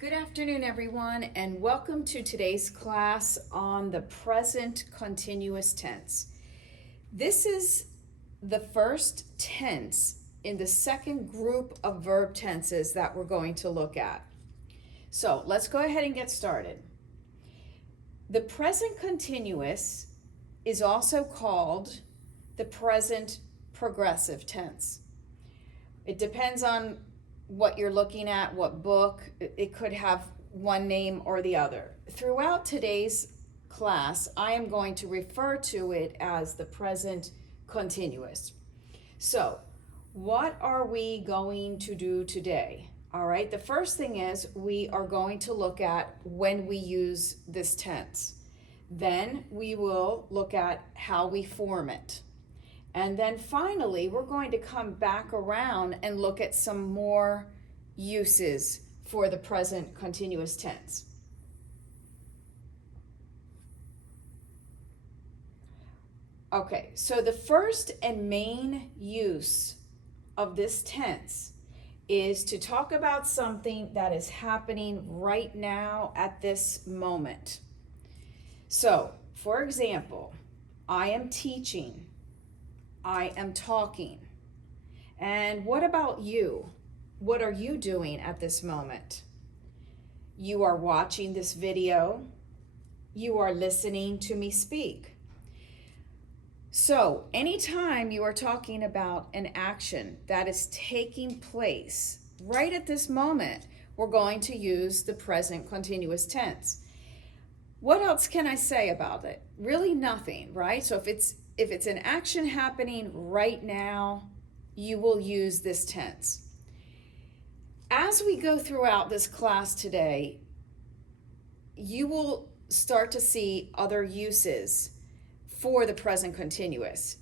Good afternoon, everyone, and welcome to today's class on the present continuous tense. This is the first tense in the second group of verb tenses that we're going to look at. So let's go ahead and get started. The present continuous is also called the present progressive tense. It depends on what you're looking at, what book. It could have one name or the other. Throughout today's class, I am going to refer to it as the present continuous. So, what are we going to do today? All right, the first thing is we are going to look at when we use this tense. Then we will look at how we form it. And then finally, we're going to come back around and look at some more uses for the present continuous tense. Okay, so the first and main use of this tense is to talk about something that is happening right now at this moment. So, for example, I am teaching. I am talking. And what about you? What are you doing at this moment? You are watching this video. You are listening to me speak. So, anytime you are talking about an action that is taking place right at this moment, we're going to use the present continuous tense. What else can I say about it? Really nothing, right? So if it's an action happening right now, you will use this tense. As we go throughout this class today, you will start to see other uses for the present continuous.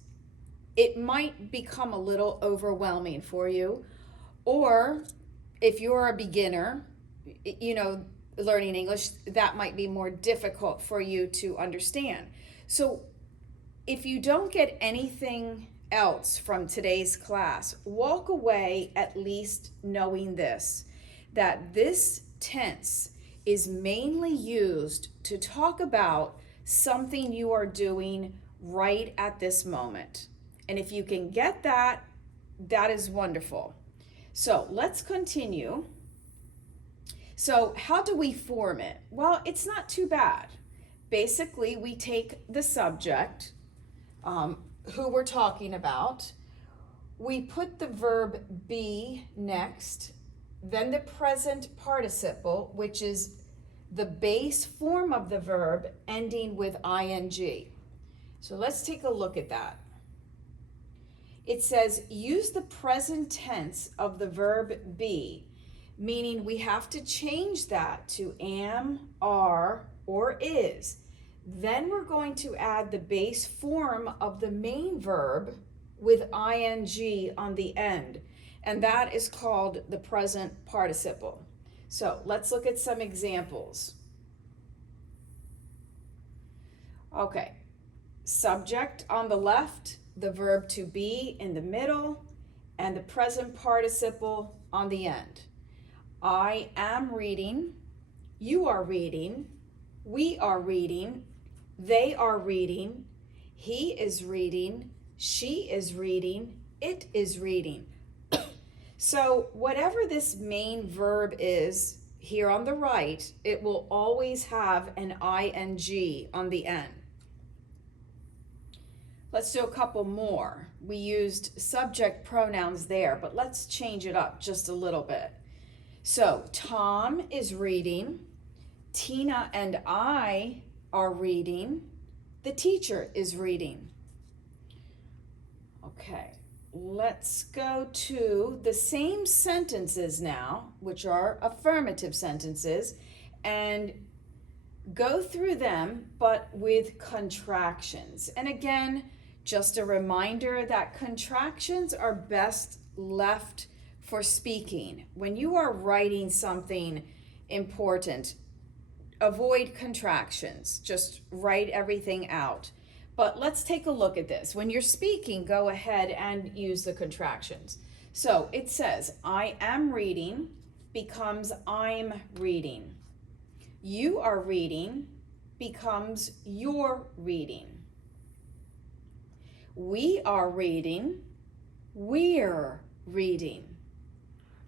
It might become a little overwhelming for you, or if you're a beginner, learning English, that might be more difficult for you to understand. So if you don't get anything else from today's class, walk away at least knowing this, that this tense is mainly used to talk about something you are doing right at this moment. And if you can get that, that is wonderful. So let's continue. So how do we form it? Well, it's not too bad. Basically, we take the subject, who we're talking about. We put the verb be next, then the present participle, which is the base form of the verb ending with ing. So let's take a look at that. It says use the present tense of the verb be, meaning we have to change that to am, are, or is. Then we're going to add the base form of the main verb with ing on the end, and that is called the present participle. So let's look at some examples. Okay, subject on the left, the verb to be in the middle, and the present participle on the end. I am reading, you are reading, we are reading, they are reading, he is reading, she is reading, it is reading. So whatever this main verb is here on the right, it will always have an ing on the end. Let's do a couple more. We used subject pronouns there, but let's change it up just a little bit. So Tom is reading, Tina and I are reading, the teacher is reading. Okay, let's go to the same sentences now, which are affirmative sentences, and go through them, but with contractions. And again, just a reminder that contractions are best left for speaking. When you are writing something important, avoid contractions. Just write everything out. But let's take a look at this. When you're speaking, go ahead and use the contractions. So it says, I am reading becomes I'm reading. You are reading becomes you're reading. We are reading, we're reading.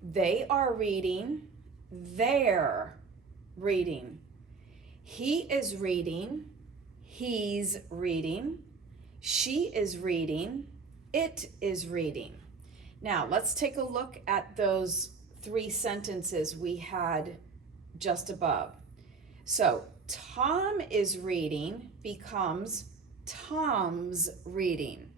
They are reading, they're reading. He is reading, he's reading. She is reading, it is reading. Now, let's take a look at those 3 sentences we had just above. So, Tom is reading becomes Tom's reading.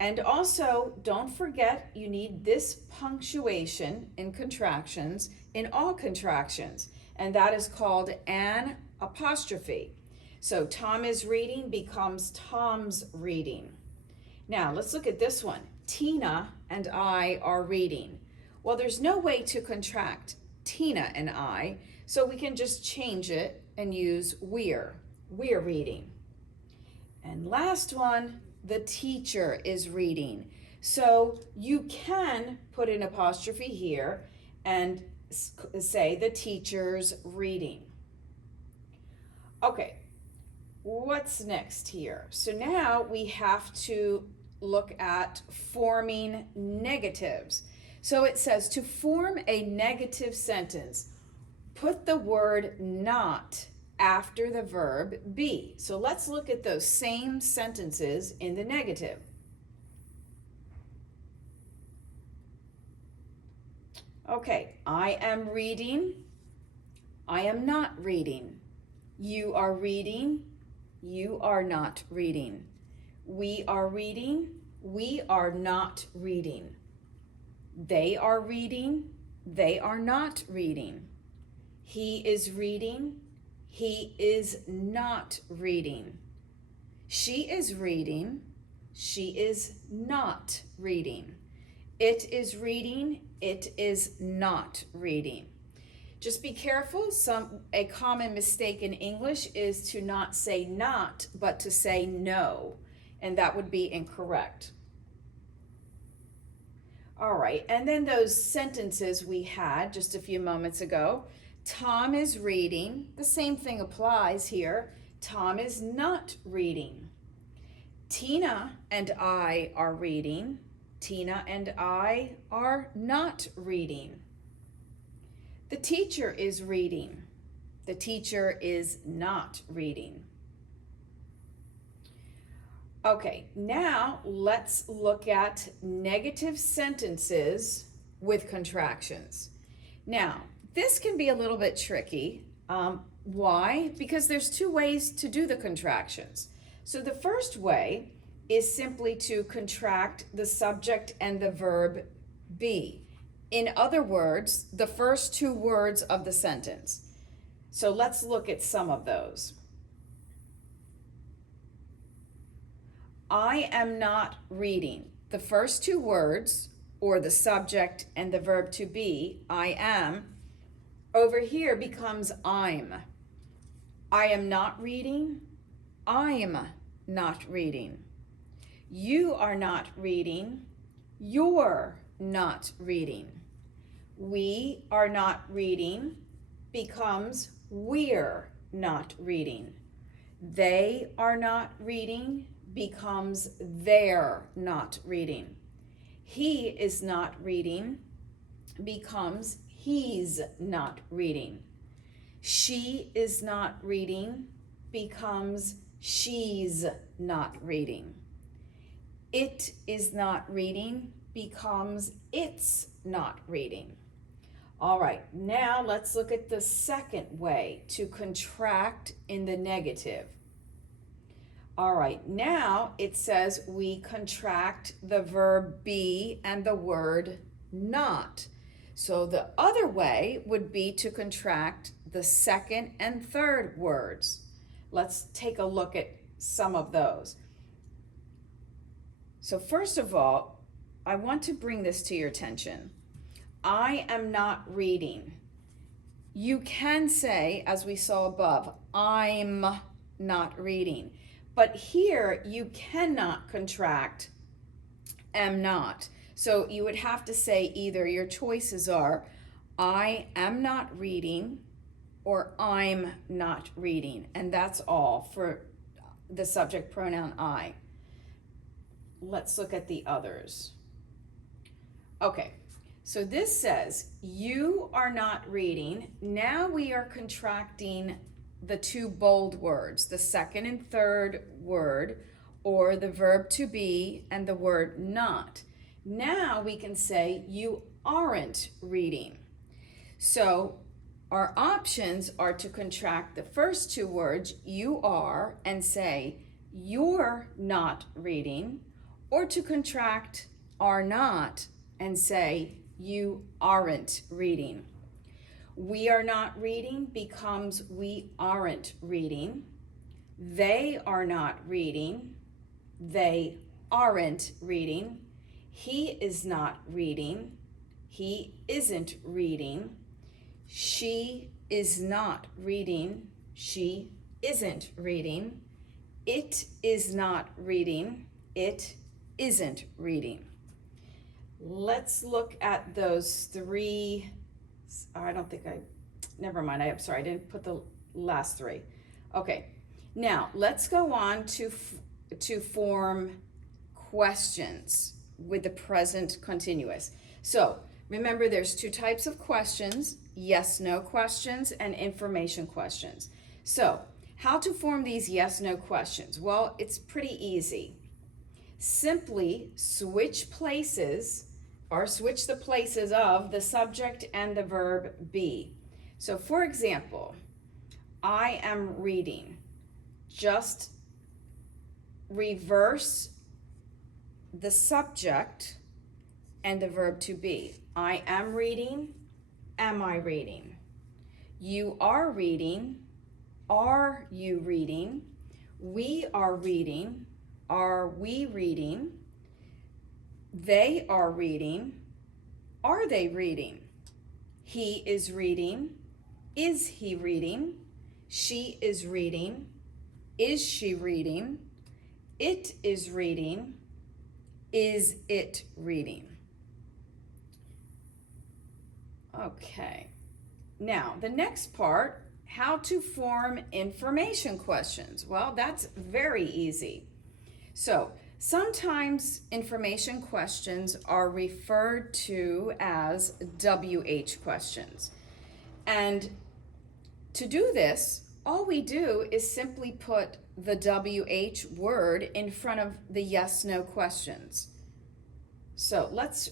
And also, don't forget you need this punctuation in contractions, in all contractions, and that is called an apostrophe. So Tom is reading becomes Tom's reading. Now let's look at this one. Tina and I are reading. Well, there's no way to contract Tina and I, so we can just change it and use we're reading. And last one, the teacher is reading. So you can put an apostrophe here and say the teacher's reading. Okay, what's next here? So now we have to look at forming negatives. So it says to form a negative sentence, put the word not after the verb be. So let's look at those same sentences in the negative. Okay, I am reading, I am not reading. You are reading, you are not reading. We are reading, we are not reading. They are reading, they are not reading. He is reading, he is not reading. She is reading, she is not reading. It is reading, it is not reading. Just be careful. A common mistake in English is to not say not, but to say no, and that would be incorrect. All right, and then those sentences we had just a few moments ago. Tom is reading. The same thing applies here. Tom is not reading. Tina and I are reading. Tina and I are not reading. The teacher is reading. The teacher is not reading. Okay, now let's look at negative sentences with contractions. Now, this can be a little bit tricky. Why? Because there's 2 ways to do the contractions. So the first way is simply to contract the subject and the verb be. In other words, the first 2 words of the sentence. So let's look at some of those. I am not reading. The first 2 words, or the subject and the verb to be, I am, over here becomes I'm. I am not reading. I'm not reading. You are not reading. You're not reading. We are not reading becomes we're not reading. They are not reading becomes they're not reading. He is not reading becomes he's not reading. She is not reading becomes she's not reading. It is not reading becomes it's not reading. All right, now let's look at the second way to contract in the negative. All right, now it says we contract the verb be and the word not. So the other way would be to contract the second and third words. Let's take a look at some of those. So first of all, I want to bring this to your attention. I am not reading. You can say, as we saw above, I'm not reading. But here you cannot contract am not. So you would have to say either your choices are I am not reading or I'm not reading. And that's all for the subject pronoun I. Let's look at the others. Okay, so this says you are not reading. Now we are contracting the two bold words, the second and third word, or the verb to be and the word not. Now we can say you aren't reading. So our options are to contract the first two words, you are, and say you're not reading, or to contract are not and say you aren't reading. We are not reading becomes we aren't reading. They are not reading. They aren't reading. He is not reading. He isn't reading. She is not reading. She isn't reading. It is not reading. It isn't reading. Let's look at those three. Never mind. I'm sorry, I didn't put the last three. Okay, now let's go on to form questions with the present continuous. So remember, there's two types of questions, yes/no questions and information questions. So how to form these yes/no questions? Well, it's pretty easy. Simply switch places or switch the places of the subject and the verb be. So for example, I am reading. Just reverse the subject and the verb to be. I am reading. Am I reading? You are reading. Are you reading? We are reading. Are we reading? They are reading. Are they reading? He is reading. Is he reading? She is reading. Is she reading? It is reading. Is it reading? Okay. Now, the next part, how to form information questions. Well, that's very easy. So, sometimes information questions are referred to as WH questions. And to do this, all we do is simply put the WH word in front of the yes/no questions. So let's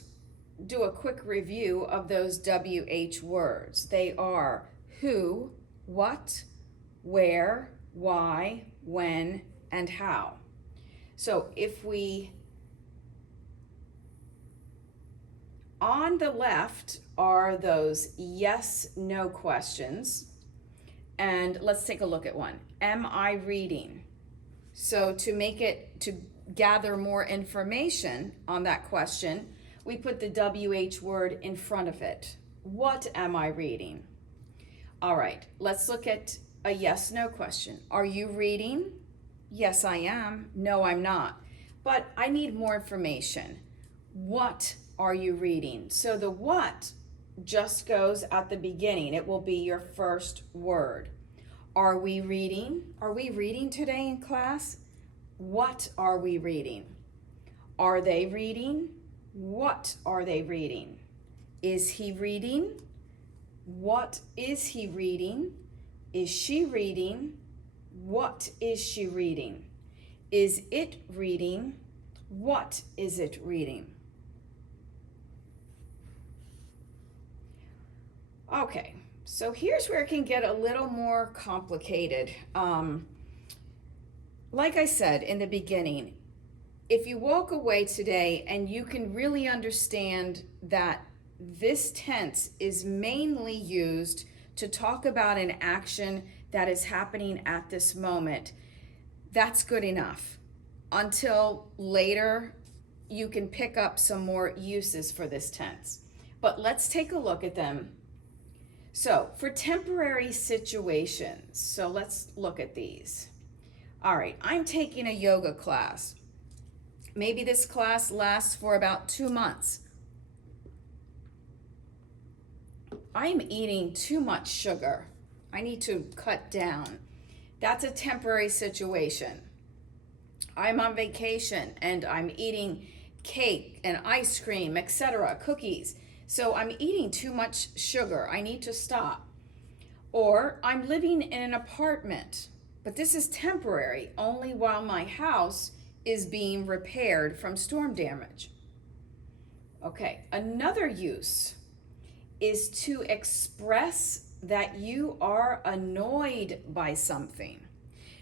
do a quick review of those WH words. They are who, what, where, why, when, and how. So if we, on the left are those yes/no questions. And let's take a look at one. Am I reading? So to gather more information on that question, we put the WH word in front of it. What am I reading? All right, let's look at a yes/no question. Are you reading? Yes, I am. No, I'm not. But I need more information. What are you reading? So the what just goes at the beginning. It will be your first word. Are we reading? Are we reading today in class? What are we reading? Are they reading? What are they reading? Is he reading? What is he reading? Is she reading? What is she reading? Is it reading? What is it reading? Okay, so here's where it can get a little more complicated. Like I said in the beginning, if you walk away today and you can really understand that this tense is mainly used to talk about an action that is happening at this moment, that's good enough. Until later, you can pick up some more uses for this tense. But let's take a look at them. So for temporary situations, so let's look at these. All right, I'm taking a yoga class. Maybe this class lasts for about 2 months. I'm eating too much sugar. I need to cut down. That's a temporary situation. I'm on vacation and I'm eating cake and ice cream, etc., cookies. So I'm eating too much sugar. I need to stop. Or I'm living in an apartment, but this is temporary, only while my house is being repaired from storm damage. Okay, another use is to express that you are annoyed by something.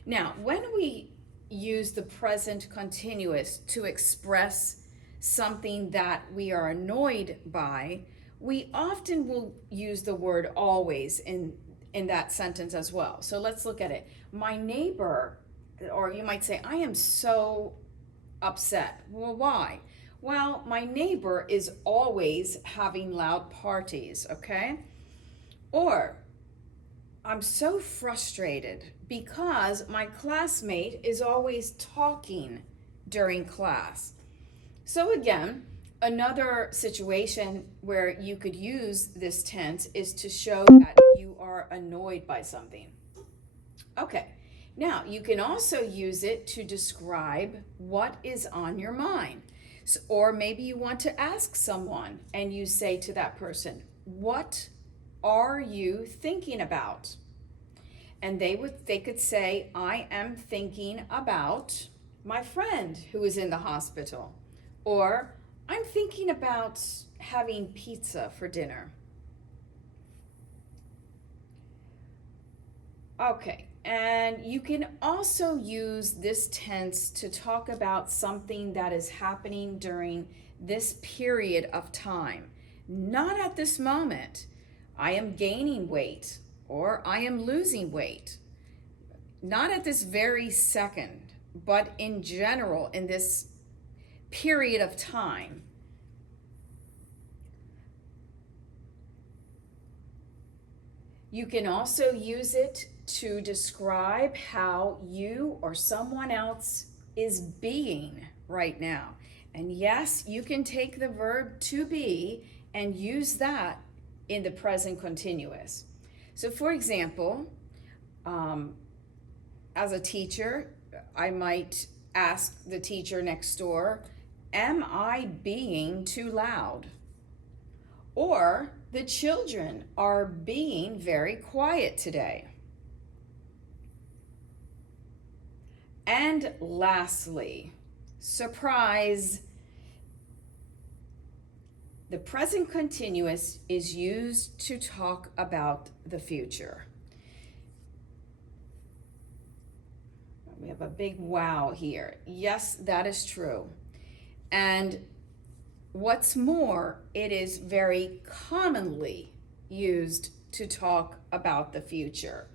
Now, when we use the present continuous to express something that we are annoyed by, we often will use the word always in that sentence as well. So let's look at it. My neighbor, or you might say, I am so upset. Well, why? Well, my neighbor is always having loud parties, okay? Or, I'm so frustrated because my classmate is always talking during class. So again, another situation where you could use this tense is to show that you are annoyed by something. Okay, now you can also use it to describe what is on your mind. So, or maybe you want to ask someone and you say to that person, what are you thinking about? And they could say, I am thinking about my friend who is in the hospital. Or I'm thinking about having pizza for dinner. Okay, and you can also use this tense to talk about something that is happening during this period of time. Not at this moment. I am gaining weight or I am losing weight. Not at this very second, but in general, in this period of time. You can also use it to describe how you or someone else is being right now. And yes, you can take the verb to be and use that in the present continuous. So for example, as a teacher, I might ask the teacher next door, am I being too loud? Or the children are being very quiet today. And lastly, surprise. The present continuous is used to talk about the future. We have a big wow here. Yes, that is true. And what's more, it is very commonly used to talk about the future.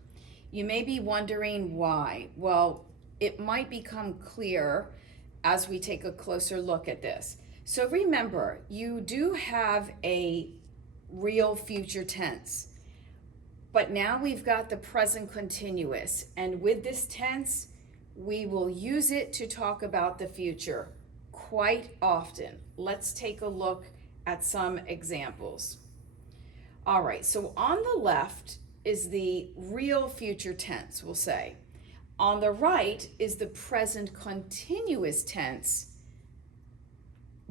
You may be wondering why. Well, it might become clear as we take a closer look at this. So remember, you do have a real future tense, but now we've got the present continuous. And with this tense, we will use it to talk about the future quite often. Let's take a look at some examples. All right, so on the left is the real future tense, we'll say. On the right is the present continuous tense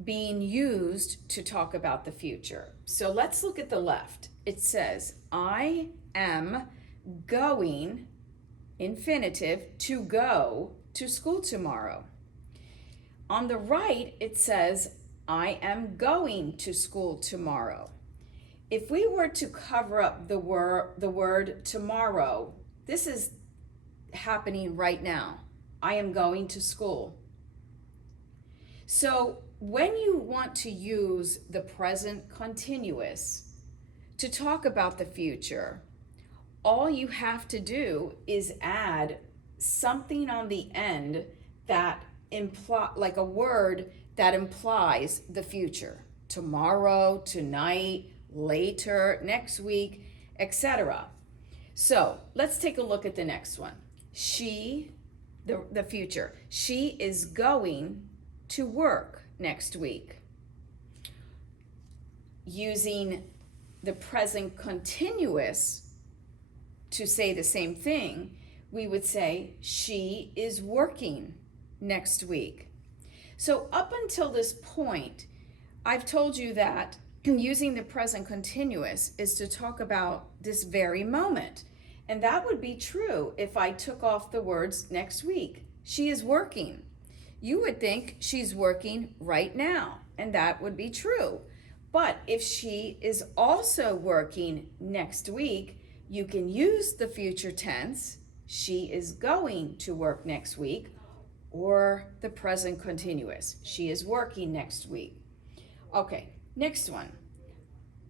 being used to talk about the future. So let's look at the left. It says, I am going, infinitive, to go to school tomorrow. On the right, it says, I am going to school tomorrow. If we were to cover up the word tomorrow, this is happening right now. I am going to school. So when you want to use the present continuous to talk about the future, all you have to do is add something on the end that like a word that implies the future. Tomorrow, tonight, later, next week, etc. So let's take a look at the next one. She, the future, she is going to work next week. Using the present continuous to say the same thing, we would say she is working next week. So up until this point, I've told you that using the present continuous is to talk about this very moment. And that would be true if I took off the words next week. She is working. You would think she's working right now, and that would be true. But if she is also working next week, you can use the future tense, she is going to work next week, or the present continuous, she is working next week. Okay, next one.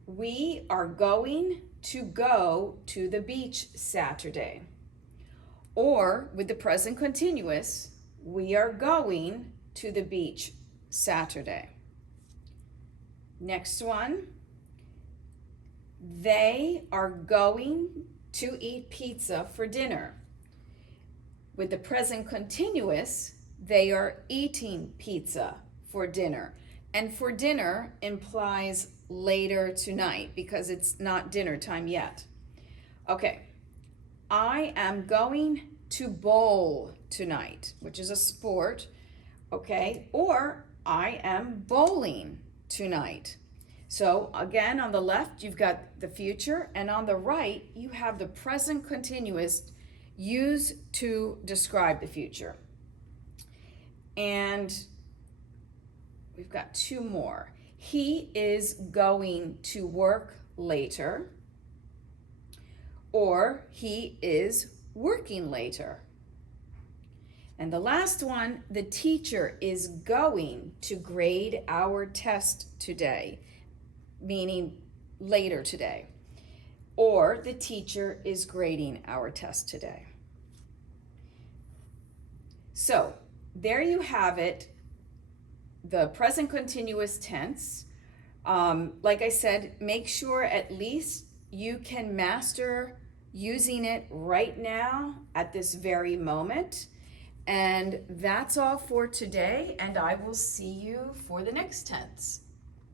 We are going to go to the beach Saturday. Or with the present continuous, we are going to the beach Saturday. Next one. They are going to eat pizza for dinner. With the present continuous, they are eating pizza for dinner. And for dinner implies later tonight because it's not dinner time yet. Okay, I am going to bowl tonight, which is a sport, okay? Or I am bowling tonight. So again, on the left, you've got the future, and on the right, you have the present continuous used to describe the future. And we've got two more. He is going to work later, or he is working later. And the last one, the teacher is going to grade our test today, meaning later today. Or the teacher is grading our test today. So there you have it, the present continuous tense. Like I said, make sure at least you can master using it right now at this very moment. And that's all for today, and I will see you for the next tense.